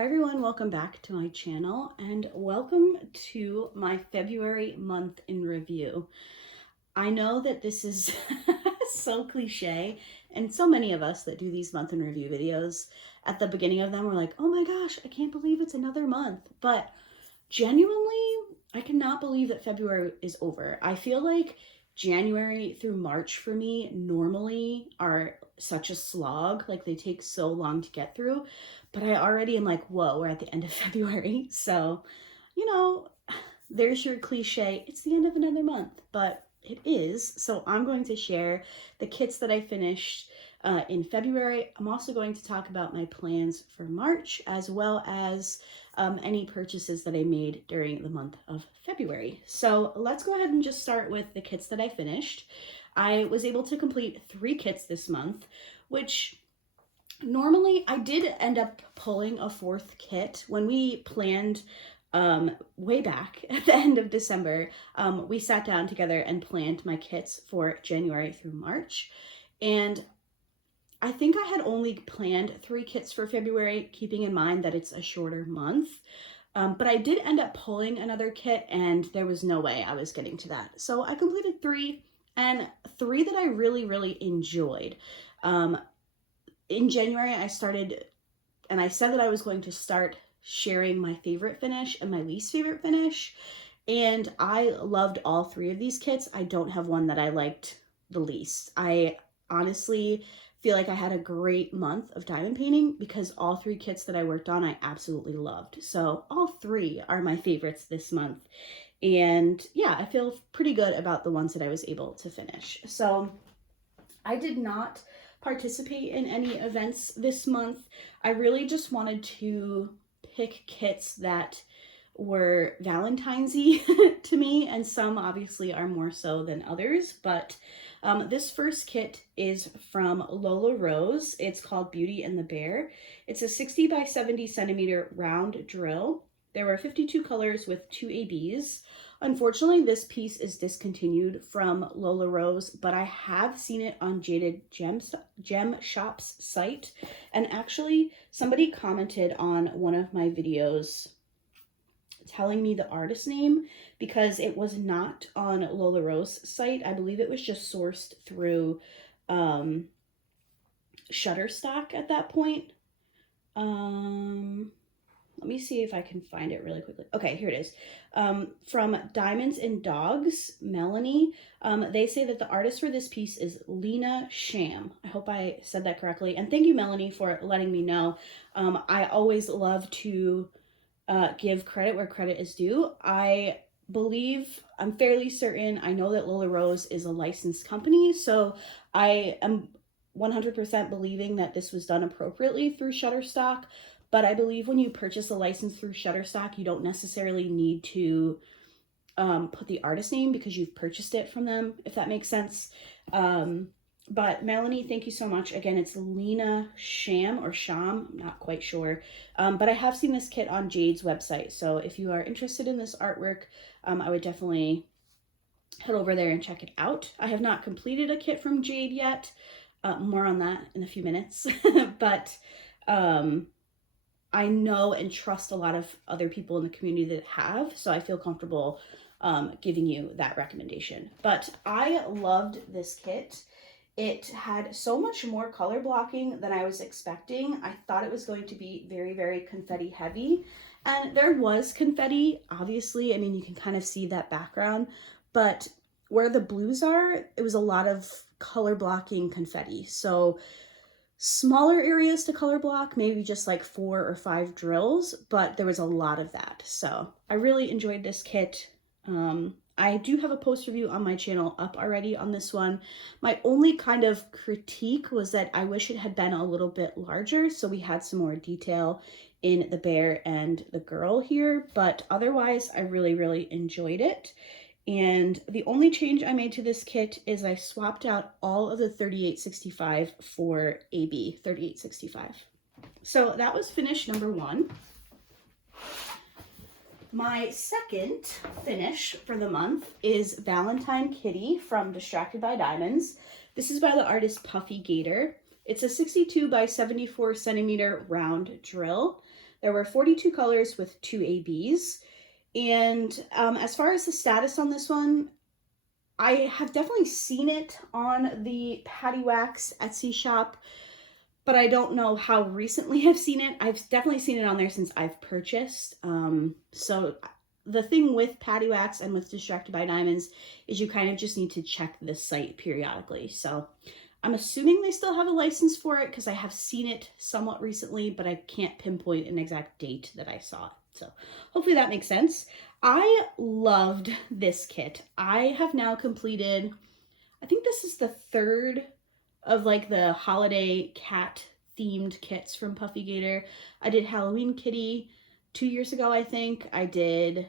Hi everyone, welcome back to my channel and welcome to my February month in review. I know that this is so cliche, and so many of us that do these month in review videos, at the beginning of them we're like, oh my gosh, I can't believe it's another month. But genuinely, I cannot believe that February is over. I feel like January through March for me normally are such a slog, like they take so long to get through, but I already am like, whoa, we're at the end of February. So, you know, there's your cliche, it's the end of another month, but it is. So I'm going to share the kits that I finished in February. I'm also going to talk about my plans for March, as well as any purchases that I made during the month of February. So let's go ahead and just start with the kits that I finished. I was able to complete 3 kits this month, which normally I did end up pulling a 4th kit when we planned way back at the end of December. We sat down together and planned my kits for January through March. And I think I had only planned 3 kits for February, keeping in mind that it's a shorter month. But I did end up pulling another kit and there was no way I was getting to that. So I completed 3, and 3 that I really enjoyed. In January, I started, and I said that I was going to start sharing my favorite finish and my least favorite finish. And I loved all 3 of these kits. I don't have one that I liked the least. I honestly feel like I had a great month of diamond painting because all 3 kits that I worked on, I absolutely loved. So all 3 are my favorites this month. And yeah, I feel pretty good about the ones that I was able to finish. So I did not participate in any events this month. I really just wanted to pick kits that were Valentine's-y to me, and some obviously are more so than others, but this first kit is from Lola Rose. It's called Beauty and the Bear. It's a 60 by 70 centimeter round drill. There were 52 colors with 2 ABs. Unfortunately, this piece is discontinued from Lola Rose, but I have seen it on Jaded Gem Shop's site. And actually, somebody commented on one of my videos telling me the artist name because it was not on Lola Rose's site. I believe it was just sourced through Shutterstock at that point. Let me see if I can find it really quickly. Okay, here it is. From Diamonds and Dogs, Melanie. They say that the artist for this piece is Lena Sham. I hope I said that correctly. And thank you, Melanie, for letting me know. I always love to give credit where credit is due. I believe, I'm fairly certain, I know that Lola Rose is a licensed company, so I am 100% believing that this was done appropriately through Shutterstock. But I believe when you purchase a license through Shutterstock, you don't necessarily need to put the artist name because you've purchased it from them, if that makes sense. But Melanie, thank you so much. Again, it's Lena Sham or Sham, I'm not quite sure. But I have seen this kit on Jade's website. So if you are interested in this artwork, I would definitely head over there and check it out. I have not completed a kit from Jade yet. More on that in a few minutes. But I know and trust a lot of other people in the community that have, so I feel comfortable giving you that recommendation. But I loved this kit. It had so much more color blocking than I was expecting. I thought it was going to be very confetti heavy, and there was confetti, obviously. I mean, you can kind of see that background, but where the blues are, it was a lot of color blocking confetti. So smaller areas to color block, maybe just like 4 or 5 drills, but there was a lot of that. So I really enjoyed this kit. I do have a post review on my channel up already on this one. My only kind of critique was that I wish it had been a little bit larger, so we had some more detail in the bear and the girl here, but otherwise I really enjoyed it. And the only change I made to this kit is I swapped out all of the 3865 for AB 3865. So that was finish number 1. My second finish for the month is Valentine Kitty from Distracted by Diamonds. This is by the artist Puffy Gator. It's a 62 by 74 centimeter round drill. There were 42 colors with 2 ABs. And as far as the status on this one, I have definitely seen it on the Patty Wax Etsy shop, but I don't know how recently I've seen it. I've definitely seen it on there since I've purchased. So the thing with Patty Wax and with Distracted by Diamonds is you kind of just need to check the site periodically. So I'm assuming they still have a license for it because I have seen it somewhat recently, but I can't pinpoint an exact date that I saw it. So hopefully that makes sense. I loved this kit. I have now completed, I think this is the third of like the holiday cat themed kits from Puffy Gator. I did Halloween Kitty 2 years ago, I think. I did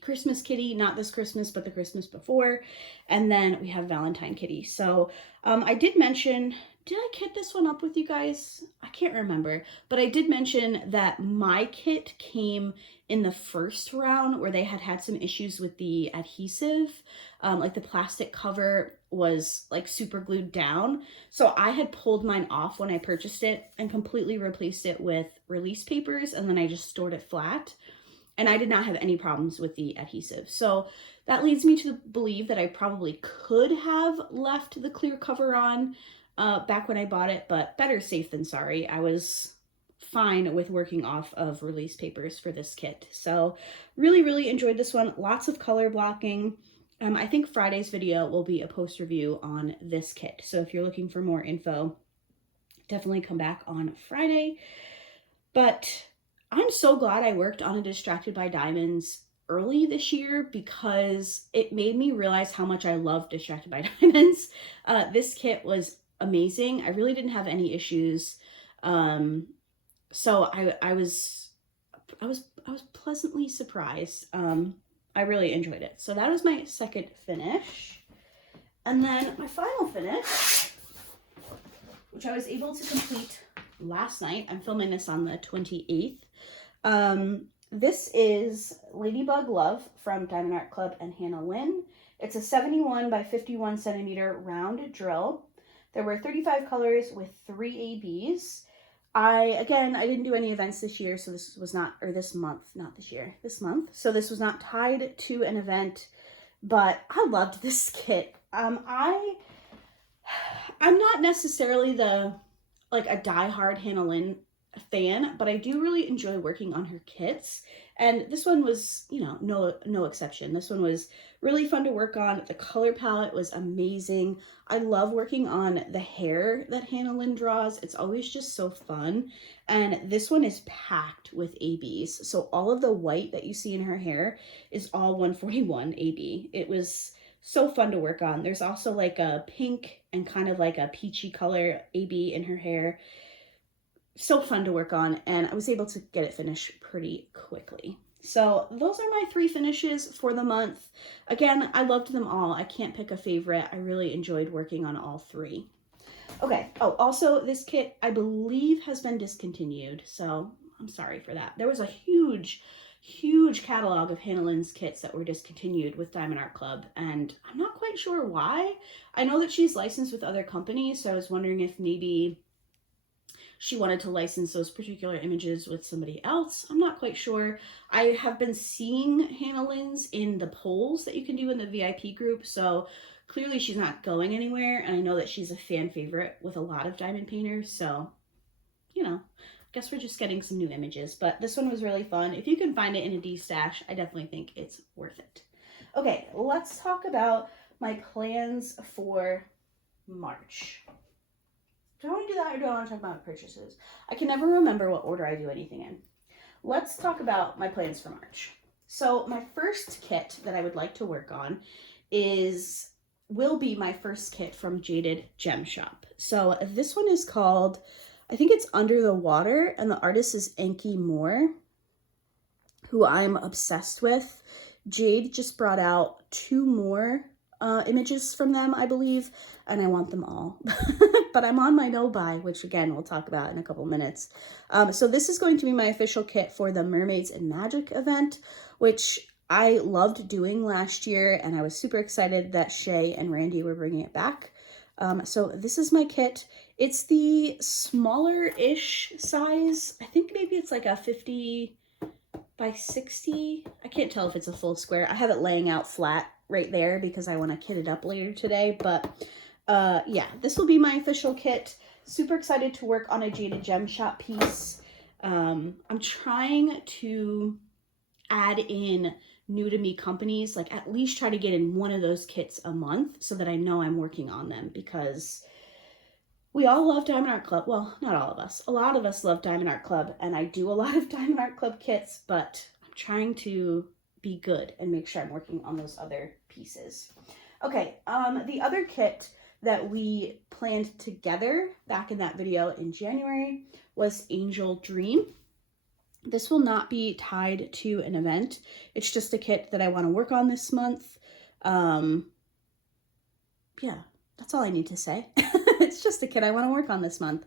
Christmas Kitty, not this Christmas, but the Christmas before. And then we have Valentine Kitty. So I did mention, did I kit this one up with you guys? I can't remember, but I did mention that my kit came in the first round where they had some issues with the adhesive. Like the plastic cover was like super glued down. So I had pulled mine off when I purchased it and completely replaced it with release papers. And then I just stored it flat. And I did not have any problems with the adhesive. So that leads me to believe that I probably could have left the clear cover on back when I bought it, but better safe than sorry. I was fine with working off of release papers for this kit. So really, really enjoyed this one. Lots of color blocking. I think Friday's video will be a post review on this kit. So if you're looking for more info, definitely come back on Friday. But I'm so glad I worked on a Distracted by Diamonds early this year because it made me realize how much I love Distracted by Diamonds. This kit was amazing. I really didn't have any issues. So I was pleasantly surprised. I really enjoyed it. So that was my second finish. And then my final finish, which I was able to complete last night. I'm filming this on the 28th. This is Ladybug Love from Diamond Art Club and Hannah Lynn. It's a 71 by 51 centimeter round drill. There were 35 colors with 3 ABs. I didn't do any events this year, so this was not, or this month, not this year, this month. So this was not tied to an event, but I loved this kit. I'm not necessarily a diehard Hannah Lynn fan, but I do really enjoy working on her kits. And this one was, no exception. This one was really fun to work on. The color palette was amazing. I love working on the hair that Hannah Lynn draws. It's always just so fun. And this one is packed with ABs. So all of the white that you see in her hair is all 141 AB. It was so fun to work on. There's also like a pink and kind of like a peachy color AB in her hair. So fun to work on, and I was able to get it finished pretty quickly. So those are my 3 finishes for the month. Again, I loved them all. I can't pick a favorite. I really enjoyed working on all 3. Okay. Oh, also this kit, I believe, has been discontinued. So I'm sorry for that. There was a huge catalog of Hannah Lynn's kits that were discontinued with Diamond Art Club, and I'm not quite sure why. I know that she's licensed with other companies, so I was wondering if maybe she wanted to license those particular images with somebody else. I'm not quite sure. I have been seeing Hannah Lynn's in the polls that you can do in the VIP group, so clearly she's not going anywhere, and I know that she's a fan favorite with a lot of diamond painters, so, I guess we're just getting some new images, but this one was really fun. If you can find it in a D-stash, I definitely think it's worth it. Okay, let's talk about my plans for March. Do I want to do that, or do I want to talk about purchases? I can never remember what order I do anything in. Let's talk about my plans for March. So my first kit that I would like to work on will be my first kit from Jaded Gem Shop. So this one is called, I think it's Under the Water, and the artist is Enki Moore, who I'm obsessed with. Jade just brought out 2 more images from them, I believe, and I want them all. But I'm on my no-buy, which again, we'll talk about in a couple minutes. So this is going to be my official kit for the Mermaids and Magic event, which I loved doing last year, and I was super excited that Shay and Randy were bringing it back. So this is my kit. It's the smaller-ish size. I think maybe it's like a 50 by 60. I can't tell if it's a full square. I have it laying out flat right there because I want to kit it up later today. But yeah, this will be my official kit. Super excited to work on a Jaded Gem Shop piece. I'm trying to add in new to me companies, like at least try to get in one of those kits a month so that I know I'm working on them, because we all love Diamond Art Club. Well, not all of us. A lot of us love Diamond Art Club, and I do a lot of Diamond Art Club kits, but I'm trying to be good and make sure I'm working on those other pieces. Okay, the other kit that we planned together back in that video in January was Angel Dream. This will not be tied to an event. It's just a kit that I want to work on this month. Yeah, that's all I need to say. It's just a kit I want to work on this month.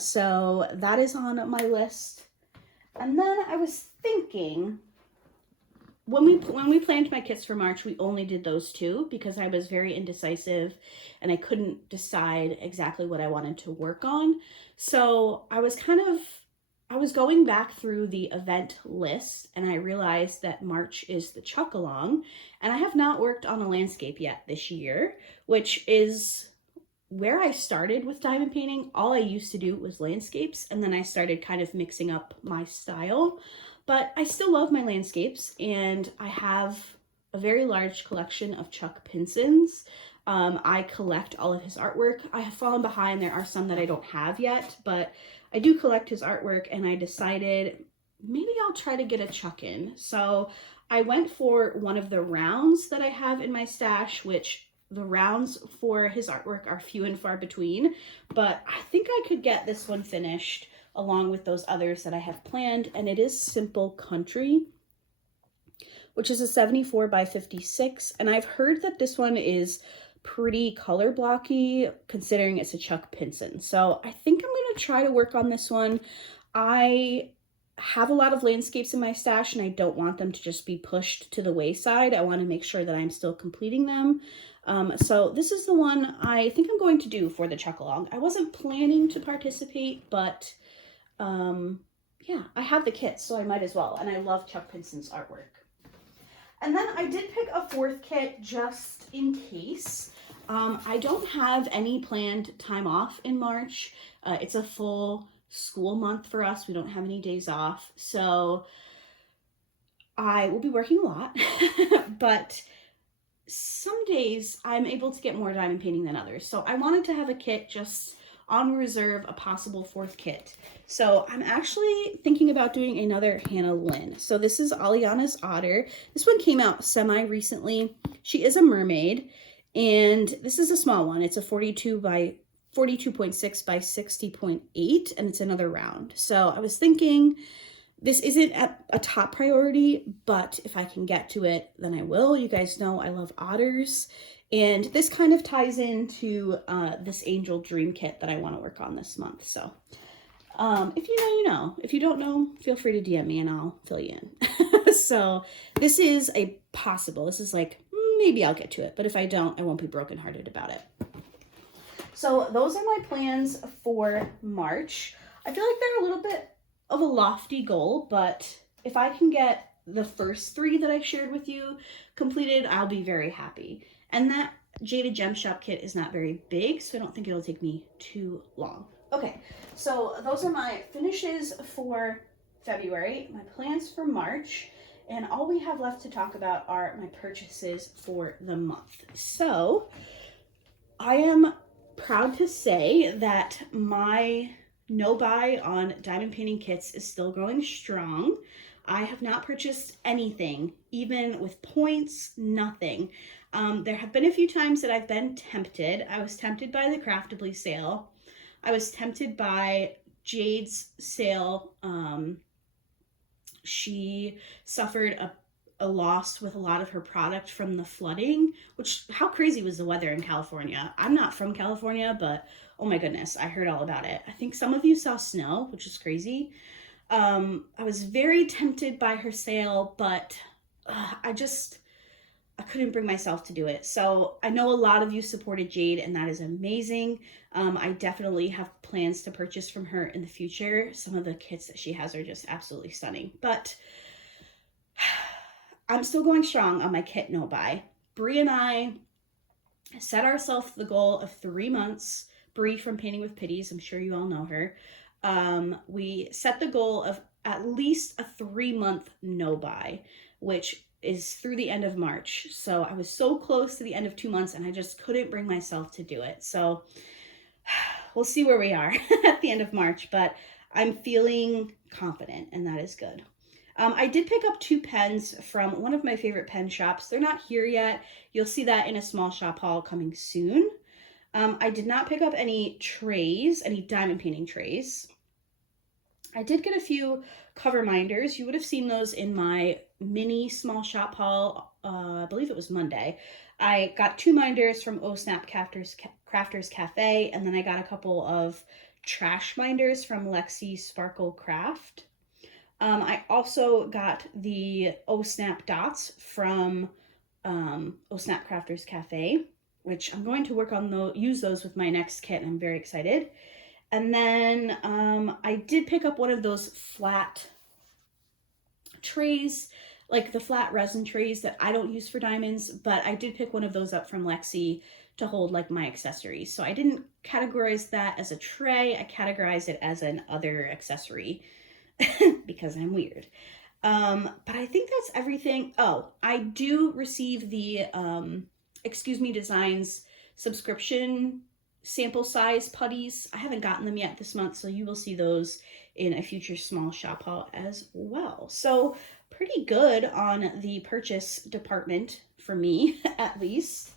So that is on my list. And then I was thinking, when we planned my kits for March, we only did those two because I was very indecisive and I couldn't decide exactly what I wanted to work on. So I was going back through the event list, and I realized that March is the Chuck Along, and I have not worked on a landscape yet this year, which is where I started with diamond painting. All I used to do was landscapes, and then I started kind of mixing up my style, but I still love my landscapes, and I have a very large collection of Chuck Pinsons. I collect all of his artwork. I have fallen behind. There are some that I don't have yet, but I do collect his artwork, and I decided maybe I'll try to get a Chuck in. So I went for one of the rounds that I have in my stash, which the rounds for his artwork are few and far between, but I think I could get this one finished along with those others that I have planned, and it is Simple Country, which is a 74 by 56, and I've heard that this one is pretty color blocky considering it's a Chuck Pinson. So I think I'm going to try to work on this one. I have a lot of landscapes in my stash, and I don't want them to just be pushed to the wayside. I want to make sure that I'm still completing them. So this is the one I think I'm going to do for the Chuck Along. I wasn't planning to participate, but yeah, I have the kit, so I might as well. And I love Chuck Pinson's artwork. And then I did pick a fourth kit just in case. I don't have any planned time off in March. It's a full school month for us. We don't have any days off. So I will be working a lot, but some days I'm able to get more diamond painting than others. So I wanted to have a kit just on reserve, a possible fourth kit. So I'm actually thinking about doing another Hannah Lynn. So this is Aliana's Otter. This one came out semi-recently. She is a mermaid, and this is a small one. It's a 42.6 by 60.8, and it's another round. So I was thinking this isn't a top priority, but if I can get to it, then I will. You guys know I love otters. And this kind of ties into this Angel Dream kit that I want to work on this month. So if you know, you know. If you don't know, feel free to DM me and I'll fill you in. So this is a possible. This is like, maybe I'll get to it. But if I don't, I won't be brokenhearted about it. So those are my plans for March. I feel like they're a little bit of a lofty goal, but if I can get the first three that I shared with you completed, I'll be very happy. And that Jaded Gem Shop kit is not very big, so I don't think it'll take me too long. Okay, so those are my finishes for February, my plans for March, and all we have left to talk about are my purchases for the month. So I am proud to say that my no buy on diamond painting kits is still going strong. I have not purchased anything, even with points, nothing. There have been a few times that I've been tempted. I was tempted by the Craftably sale. I was tempted by Jade's sale. She suffered a loss with a lot of her product from the flooding, which, how crazy was the weather in California? I'm not from California, but oh my goodness, I heard all about it. I think some of you saw snow, which is crazy. I was very tempted by her sale, but I I couldn't bring myself to do it. So I know a lot of you supported Jade, and that is amazing. I definitely have plans to purchase from her in the future. Some of the kits that she has are just absolutely stunning. But I'm still going strong on my kit no buy. Bree and I set ourselves the goal of 3 months. Bree from Painting with Pities, I'm sure you all know her. We set the goal of at least a 3-month no buy, which is through the end of March. So I was so close to the end of 2 months and I just couldn't bring myself to do it. So we'll see where we are at the end of March, but I'm feeling confident and that is good. I did pick up 2 pens from one of my favorite pen shops. They're not here yet. You'll see that in a small shop haul coming soon. I did not pick up any trays, any diamond painting trays. I did get a few cover minders. You would have seen those in my mini small shop haul, I believe it was Monday. I got 2 minders from Oh Snap Crafters Cafe, and then I got a couple of trash minders from Lexi Sparkle Craft. I also got the Oh Snap dots from Oh Snap Crafters Cafe, which I'm going to work on use those with my next kit, and I'm very excited. And then I did pick up one of those flat trays, like the flat resin trays that I don't use for diamonds, but I did pick one of those up from Lexi to hold like my accessories. So I didn't categorize that as a tray, I categorized it as an other accessory because I'm weird. But I think that's everything. Oh, I do receive the Excuse Me Designs subscription sample size putties. I haven't gotten them yet this month, so you will see those in a future small shop haul as well. So pretty good on the purchase department for me, at least.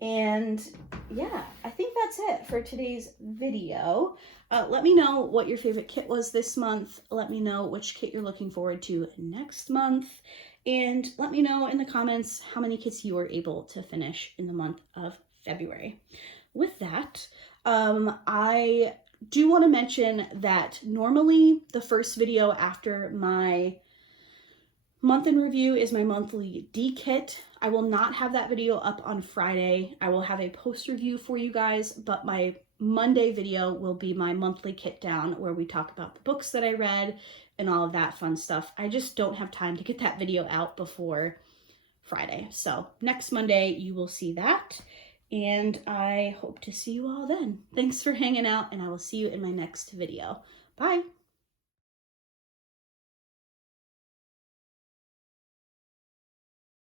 And yeah, I think that's it for today's video. Let me know what your favorite kit was this month. Let me know which kit you're looking forward to next month. And let me know in the comments how many kits you were able to finish in the month of February. With that, I do want to mention that normally the first video after my month in review is my monthly D-kit. I will not have that video up on Friday. I will have a post review for you guys, but my Monday video will be my monthly kit down where we talk about the books that I read and all of that fun stuff. I just don't have time to get that video out before Friday. So next Monday you will see that. And I hope to see you all then. Thanks for hanging out, and I will see you in my next video. Bye.